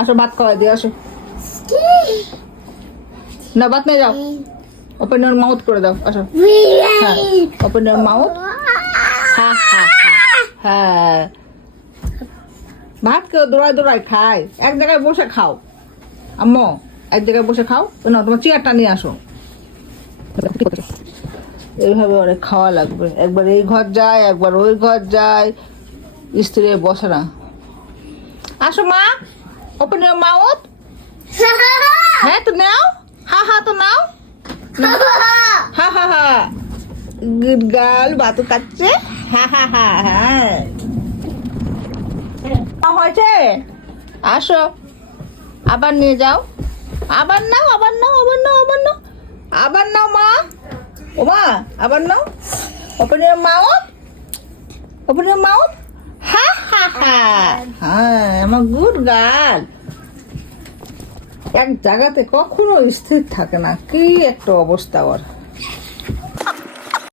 আসো ভাত খাওয়াই দিয়ে আসো। না ভাত নিয়ে যাও, ওপেন ইওর মাউথ করে দাও। আসো, হ্যাঁ ওপেন ইওর মাউথ। হ্যাঁ হ্যাঁ হ্যাঁ, ভাত কেউ দৌড়ায় দৌড়ায় খায়, এক জায়গায় বসে খাও আম্মু, এক জায়গায় বসে খাও। না তোমার চেয়ারটা নিয়ে আসো। এইভাবে অনেক খাওয়া লাগবে, একবার এই ঘর যায় একবার ওই ঘর যায়, স্ত্রী বসে না। আসো মা, ওপেন ইওর মাউথ। হ্যাঁ তো নাও, হা হা তো নাও, হা হা হা, গুড গার্ল, বাতু কাটছে, হা হা হা। হ্যাঁ হয়েছে, আসো আবার নিয়ে যাও, আবার নাও, আবার নাও, আবার নাও, আবার নাও, আবার নাও মা, ও মা আবার নাও। Open your mouth, open your mouth, হা হা হা। হ্যাঁ আমার গুড গার্ল। এক জায়গাতে কখনো স্থির থাকে না, কি একটা অবস্থা ওর।